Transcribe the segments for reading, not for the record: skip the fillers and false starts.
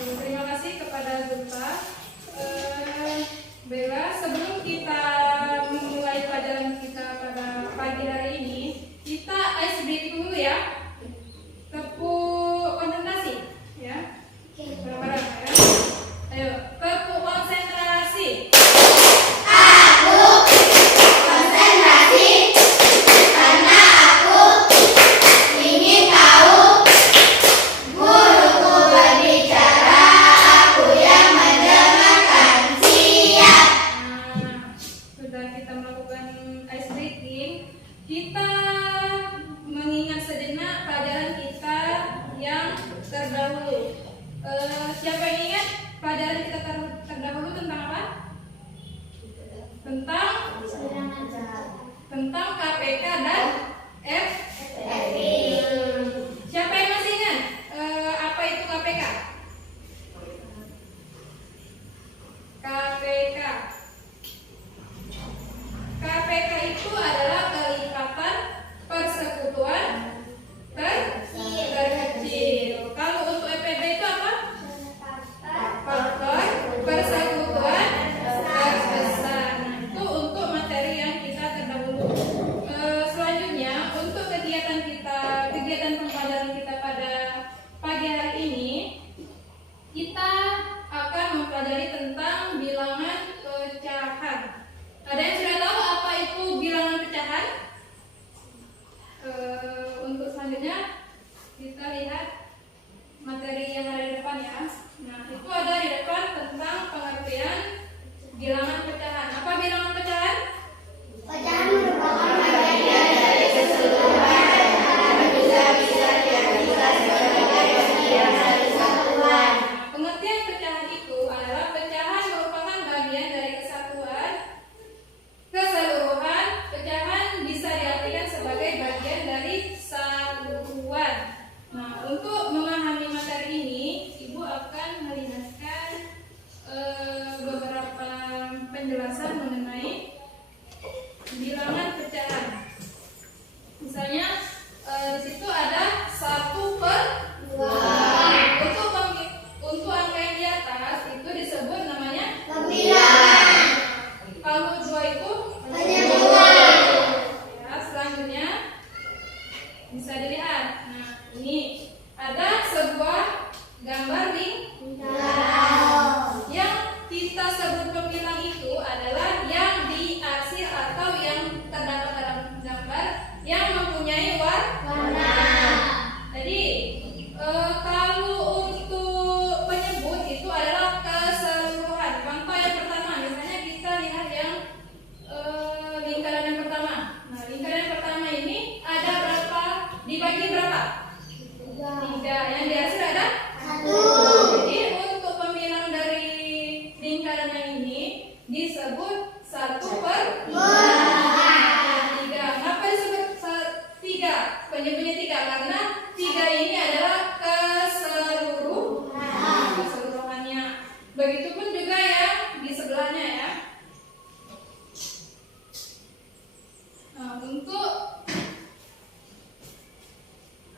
Terima kasih kepada Zulfa. Bella, sebelum kita memulai pelajaran kita pada pagi hari ini, kita ice breaking dulu ya. Tepuk konsentrasi ya. Bareng-bareng ya. Ayo, tepuk konsentrasi. Kita mengingat sejenak pelajaran kita yang terdahulu. Siapa yang ingat pelajaran kita terdahulu tentang apa? Tentang KPK dan FPI. Siapa yang masih ingat apa itu KPK? KPK itu adalah kelipatan persekutuan terkecil. Kalau untuk EPB itu apa? Faktor persekutuan terbesar. Nah, itu untuk materi yang kita terdahulu. Selanjutnya untuk kegiatan pembelajaran kita pada pagi hari ini, kita akan mempelajari tentang bilangan pecahan. Ada yang sudah tahu apa itu bilangan pecahan? Untuk selanjutnya kita lihat materi yang ada di depan ya. Nah, itu ada di depan tentang pengertian bilangan pecahan. Apa bilangan pecahan? Pecahan merupakan bagian dari keseluruhan dan bisa diartikan sebagai bagian dari satuan. Pengertian pecahan itu adalah pecahan merupakan bagian dari kesatuan. Keseluruhan pecahan bisa diartikan sebagai bagian dari satuan. Nah, untuk memahami materi ini, Ibu akan melihatkan beberapa penjelasan mengenai bilangan pecahan. Misalnya di situ ada 1/2. Untuk angka yang di atas itu disebut namanya Pembilangan. Kalau 2 itu Penyambungan. ya, selanjutnya bisa dilihat. Nah, ini ada sebuah gambar yang kita sebut pembilang itu adalah yang diarsir atau yang terdapat dalam gambar yang mempunyai warna. Jadi kalau untuk penyebut itu adalah keseluruhan. Contoh yang pertama, misalnya kita lihat yang lingkaran yang pertama. Nah, lingkaran yang pertama ini ada berapa? Dibagi berapa? 3. Yang dihasil ada 1. Jadi untuk pembilang dari lingkaran yang ini disebut 1/3. Kenapa disebut 3? Penyebutnya 3 karena 3 ini adalah keseluruhannya. Begitupun juga yang di sebelahnya ya. Nah, untuk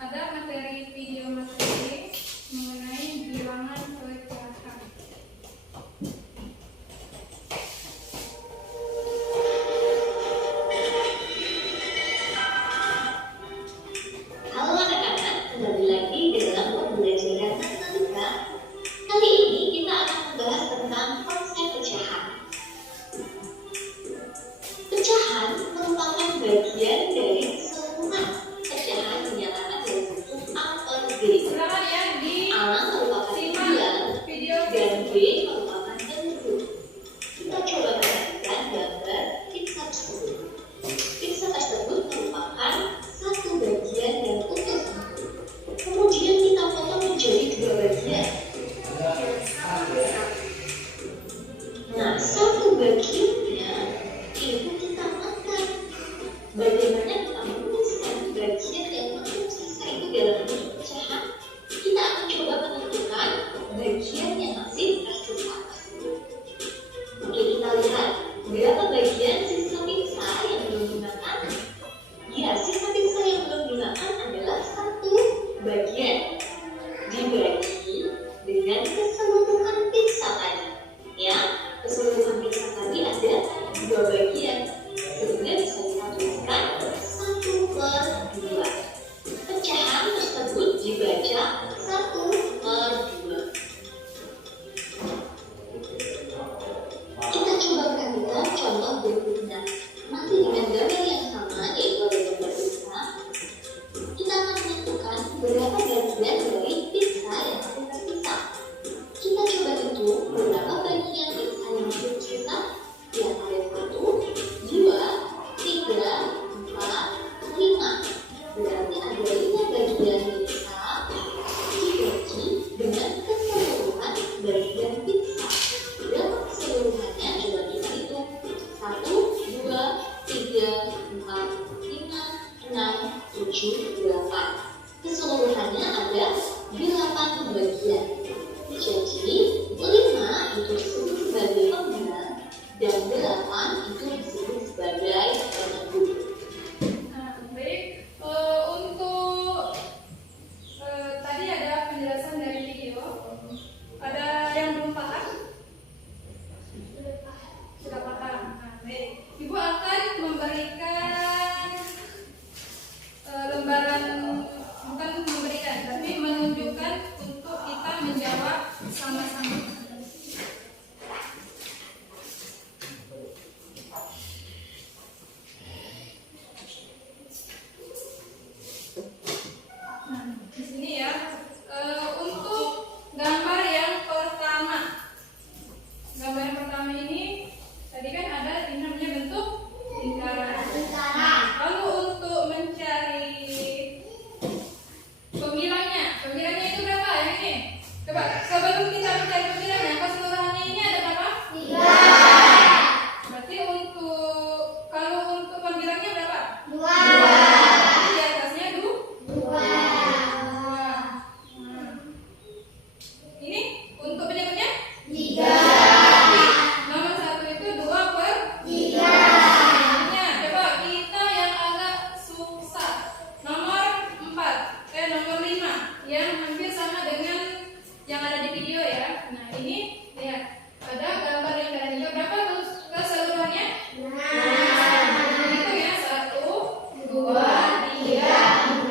ada materi video materi mengenai bilangan pecahan. Halo anak-anak, kembali bagian dibagi dengan keseluruhan pizza tadi. Ya, keseluruhan pizza tadi ada 2 bagian, sehingga bisa kita tuliskan 1/2. Pecahan tersebut dibaca 1/2. Kita coba perhatikan contoh berikutnya. Masih dengan gambar yang sama, yaitu ada gambar pizza. Kita akan menentukan berapa bagian dari pizza yang akan terpisah. Kita coba hitung berapa bagian pizza yang tersisa. Ya, ada 1, 2, 3, 4, 5. Berarti ada 5 bagian pizza dibagi dengan keseluruhan bagian pizza. Berapa keseluruhannya? Coba kita hitung. 1, 2, 3, 4, 5, 6, 7, 8. Keseluruhannya ada 8 bagian. Jadi 5 itu disebut sebagai pembenar dan 8 itu disebut sebagai penentu. Baik, untuk tadi ada penjelasan dari video. Ada yang belum paham? Sudah paham. Nah, baik. Ibu akan memberikan lembaran, bukan memberikan, tapi menunjukkan untuk kita menjawab sama-sama. Nah, di sini ya, untuk gambar yang pertama. Gambar yang pertama ini tadi kan ada ini namanya bentuk lingkaran. Lalu untuk mencari pembilangnya itu berapa yang ini? Coba sebelum kita mencari pembilangnya, keseluruhannya ini ada berapa? 3. Berarti kalau untuk pembilangnya berapa? 2. Di atasnya 2. Ini untuk penyebutnya 3. nomor 1 itu 2/3. Coba kita yang agak susah. Nomor 5 yang hampir sama dengan yang ada di video ya. Nah, ini lihat. Ada gambar yang dari juga berapa keseluruhannya? Hitung ya. 1, 2, 3,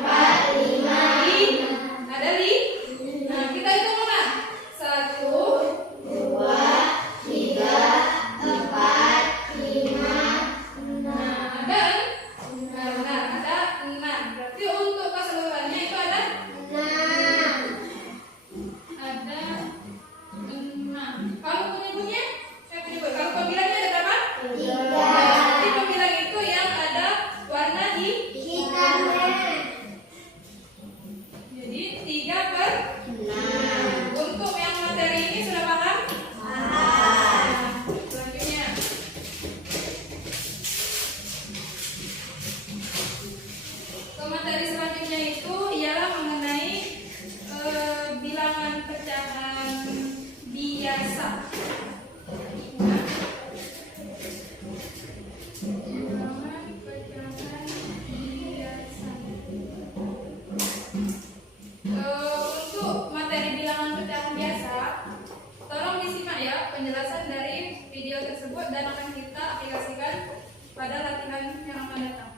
4, 5. Ada di? Nah, kita hitung ulang. 1, 2, 3, 4, 5, 6. nah, ada? Nah, benar, ada 6. Berarti untuk keseluruhannya itu ada 6. 6. Kalau penyebutnya? Kalau pembilangnya ada berapa? 3. Berarti pembilang itu yang ada warna Hitamnya jadi 3/6. 6. Untuk yang materi ini sudah paham? Selanjutnya. Ke materi selanjutnya itu ialah mengenai bilangan pecahan biasa. Nah, bilangan pecahan biasa. Untuk materi bilangan pecahan biasa, tolong disimak ya penjelasan dari video tersebut dan akan kita aplikasikan pada latihan yang akan datang.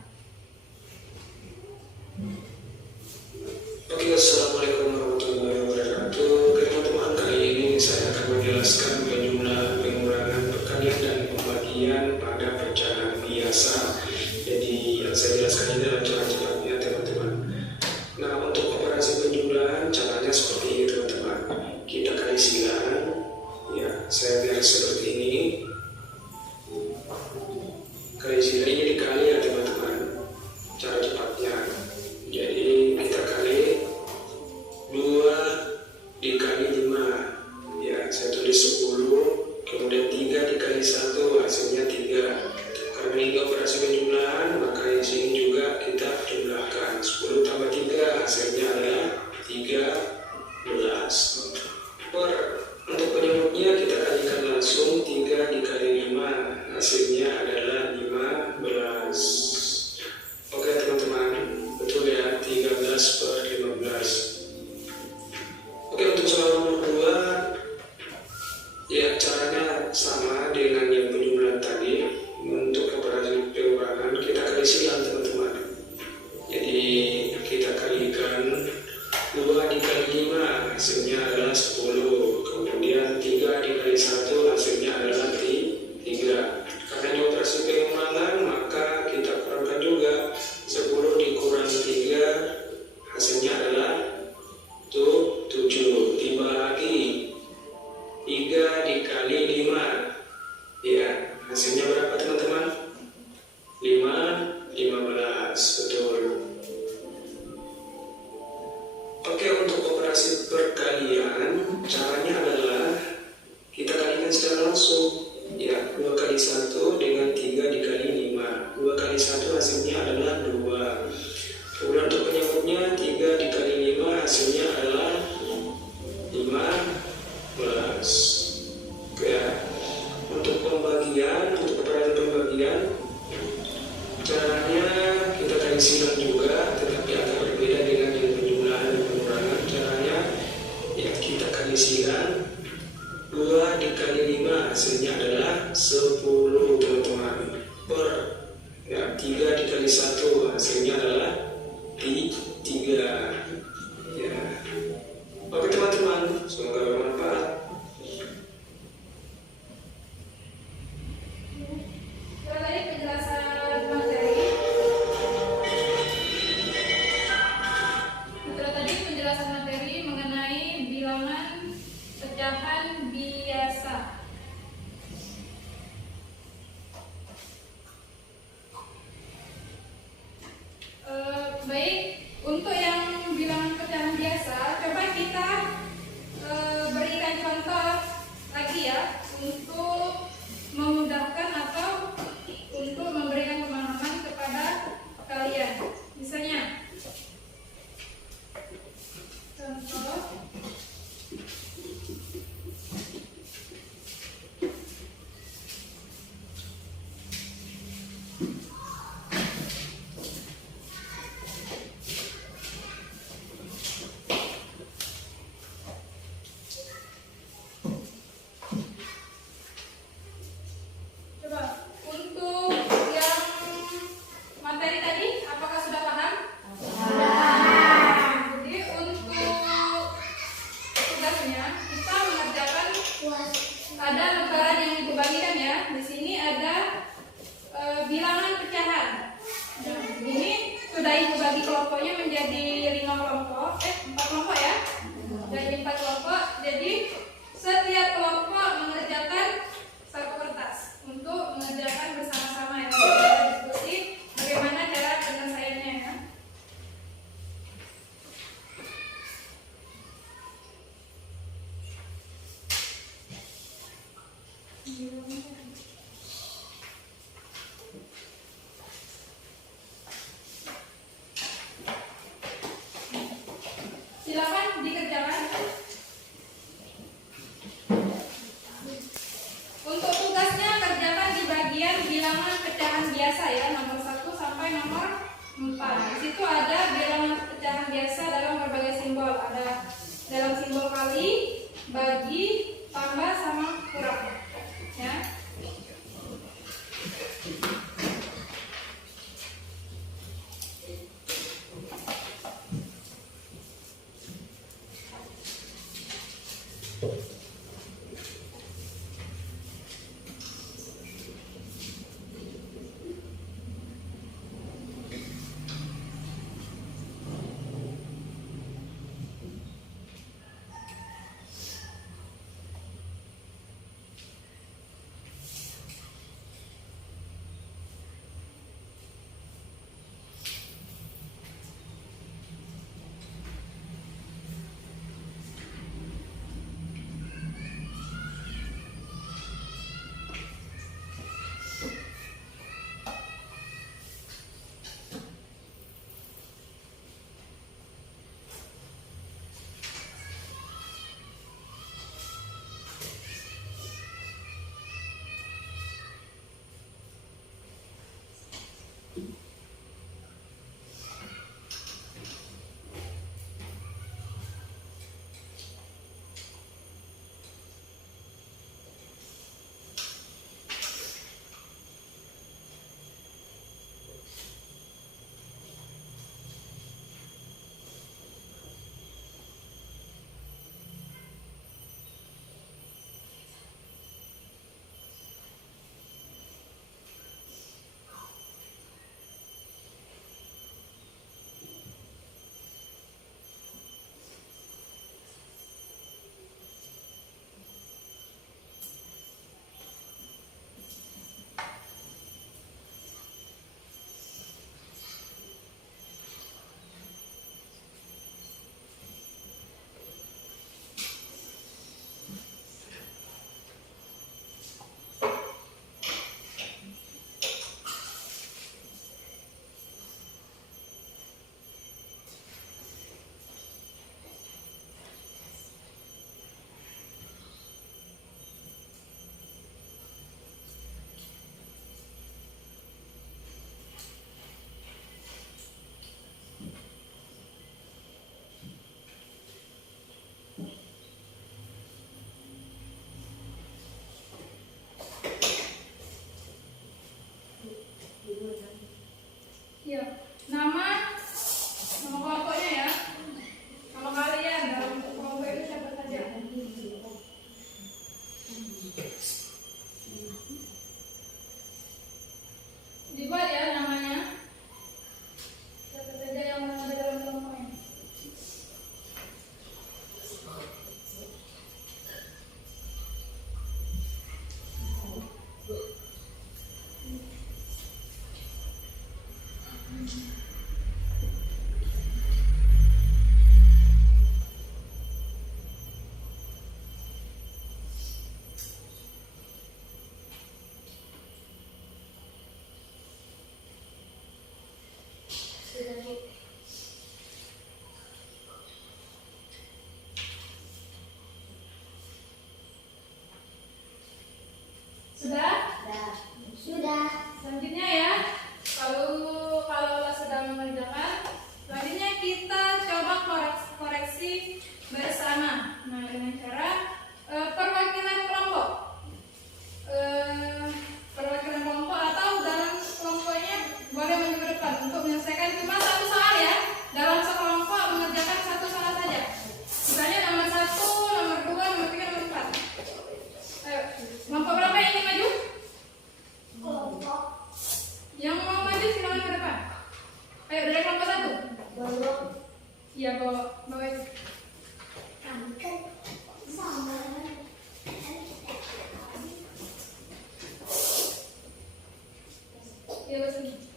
Oke, assalamualaikum warahmatullahi wabarakatuh. Oke, teman-teman, kali ini saya akan menjelaskan jumlah pengurangan perkalian dan pembagian pada pecahan biasa. Jadi yang saya jelaskan ini adalah cara cepatnya, teman-teman. Nah, untuk operasi penjumlahan caranya seperti ini, teman-teman. Kita kali silang, ya, saya biar seperti ini. Kali silang ini dikali ya, teman-teman. Cara cepatnya. Jadi kita kali 2 dikali 5, ya, saya tulis 10, kemudian 3 dikali 1 hasilnya 3. Karena ini operasi penjumlahan, maka di sini juga kita jumlahkan 10 tambah 3 hasilnya adalah 13. Untuk penyebutnya kita kalikan langsung 3 dikali 5 hasilnya adalah 15. Oke, teman-teman, betul ya, 13/15. hasilnya adalah 10. Kemudian 3 dikali 1 hasilnya adalah 3. Karena ini operasi pengurangan, maka kita kurangkan juga. 10 dikurangi 3 hasilnya adalah 7. Timbang lagi 3 dikali 5, ya hasilnya berapa teman-teman? 15. Betul. Oke, untuk operasi perkalian caranya adalah kita kalikan secara langsung, ya. 2 kali 1 dengan 3 dikali 5. 2 kali 1 hasilnya adalah 2. Kemudian untuk penyebutnya 3 dikali 5 hasilnya adalah 15. Oke. Untuk pembagian, untuk operasi pembagian caranya kita kali silang juga, tetapi agak berbeda dengan yang penjumlahan dan pengurangan. Caranya ya kita kali silang. 2 dikali 5 hasilnya adalah 10 teman-teman. Per ya 3 dikali 1 hasilnya adalah 3. Ya. Oke teman-teman, semoga bermanfaat. Tadi penjelasan materi. Tadi penjelasan materi mengenai bilangan pecahan biasa. Baik, untuk yang bilangan pecahan biasa, coba kita berikan contoh lagi ya, untuk memudahkan atau untuk memberikan pemahaman kepada kalian. Misalnya, contoh coba untuk yang materi tadi, apakah sudah paham? Jadi untuk tugasnya kita mengerjakan ada lembaran yang dibagikan ya. Di sini ada bilangan pecahan. Nah, ini sudah ibu bagi kelompoknya menjadi 4 kelompok ya. Jadi 4 kelompok. Jadi setiap kelompok mengerjakan 1 kertas untuk mengerjakan bersama-sama ya. Kita diskusi bagaimana cara penyelesaiannya ya. Silakan dikerjakan. Untuk tugasnya kerjakan di bagian bilangan pecahan biasa ya, nomor 1 sampai nomor 4. Di situ ada bilangan pecahan biasa dalam berbagai simbol. Ada dalam simbol kali, bagi, tambah sama kurang. Ya. Selanjutnya ya, kalau sedang mengerjakan, selanjutnya kita coba koreksi bersama. Nah, dengan cara perwakilan kelompok. Perwakilan kelompok atau dalam kelompoknya boleh maju ke depan untuk menyelesaikan cuma satu soal ya. Dalam sekelompok mengerjakan satu soal saja. Misalnya nomor 1, nomor 2, nomor 3, nomor 4. Ayo, kelompok berapa yang ingin maju? Kelompok. Yang mau maju silakan ke depan. Ayo dari kelompok 1. Belum. Iya, bawa itu. Kami kan sama. Iya, sini.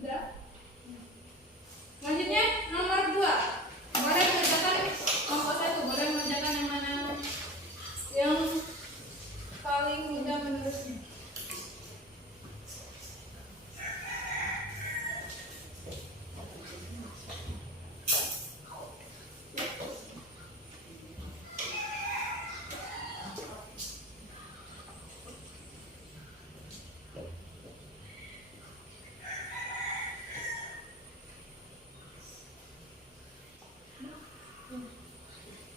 Sudah? Selanjutnya nomor 2. Boleh mengerjakan kelompok 1, boleh mengerjakan yang mana yang paling mudah menurutnya.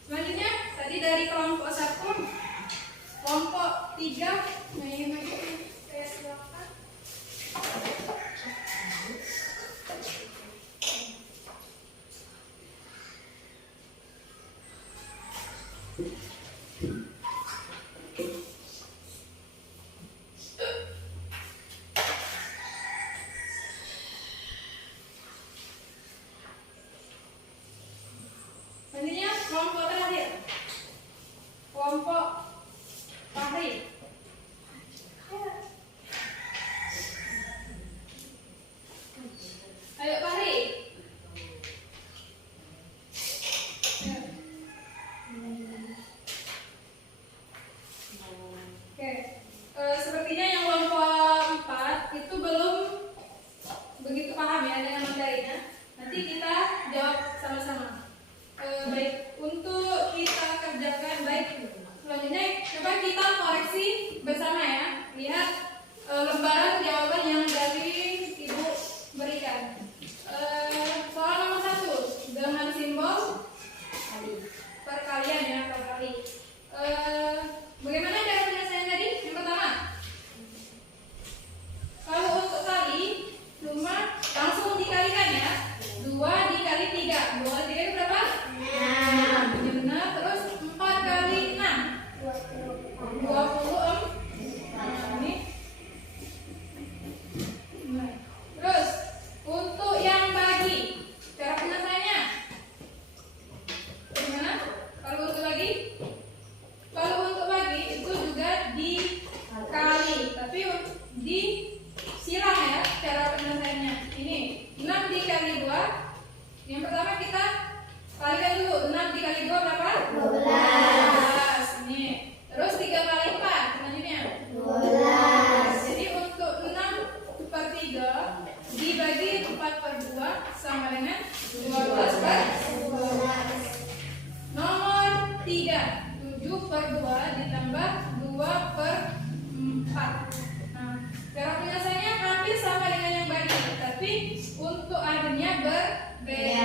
Selanjutnya tadi dari kelompok 1, kelompok 3 yang ingin maju, saya silakan. Selanjutnya kelompok terakhir, kelompok Fahri. Ayo Fahri. Ya. Oke, sepertinya yang kelompok 4 itu belum begitu paham ya dengan materinya. Nanti kita jawab sama-sama. Baik, untuk kita kerjakan baik. Selanjutnya coba kita koreksi bersama ya. Lihat lembaran jawaban yang dari Ibu berikan. Soal nomor 1 dengan simbol perkalian ya, perkali. Bagaimana cara penyelesaian tadi? Yang pertama, kalau untuk kali cuma langsung dikalikan ya. 2 dikali 3. 2 kali 3 itu berapa? 6. Benar. Terus 4 kali 6. 20. Ini. Nah. Terus untuk yang bagi, cara penyelesaiannya gimana? Kalau untuk bagi? Kalau untuk bagi itu juga dikali, tapi disilang ya cara penyelesaiannya. Ini 6 dikali 2. Yang pertama kita kalikan dulu. 6 dikali 2 berapa? 12. Ini. Terus 3 kali 4 selanjutnya 12. Jadi untuk 6 per 3 dibagi 4 per 2 sama dengan 12 per 12. Nomor 3, 7 per 2 ditambah 2 per 4. Nah, cara penyelesaiannya hampir sama dengan yang bagi, tapi untuk adanya berbeda.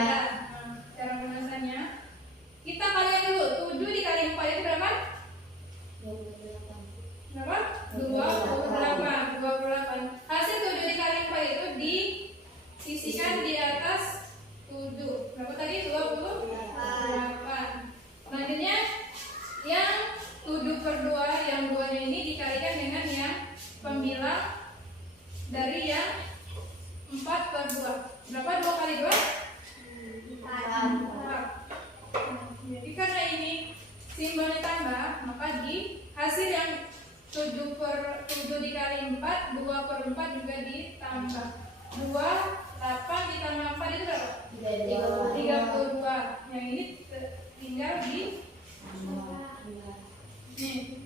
Nah, cara penyelesaiannya kita kalikan dulu. 7 dikali 4 itu berapa? Berapa? 28. 28. Hasil 7 dikali 4 itu disisihkan di atas 7. Berapa tadi? 28. Selanjutnya yang 7 per 2, yang 2-nya ini dikalikan dengan yang pembilang dari yang 4 per 2. Berapa 2 kali 2? 4. Jadi karena ini simbolnya tambah, maka di hasil yang 7 per 7 dikali 4, 2 per 4 juga ditambah. 2 8 ditambah 4 itu berapa? 32. Yang ini tinggal di nih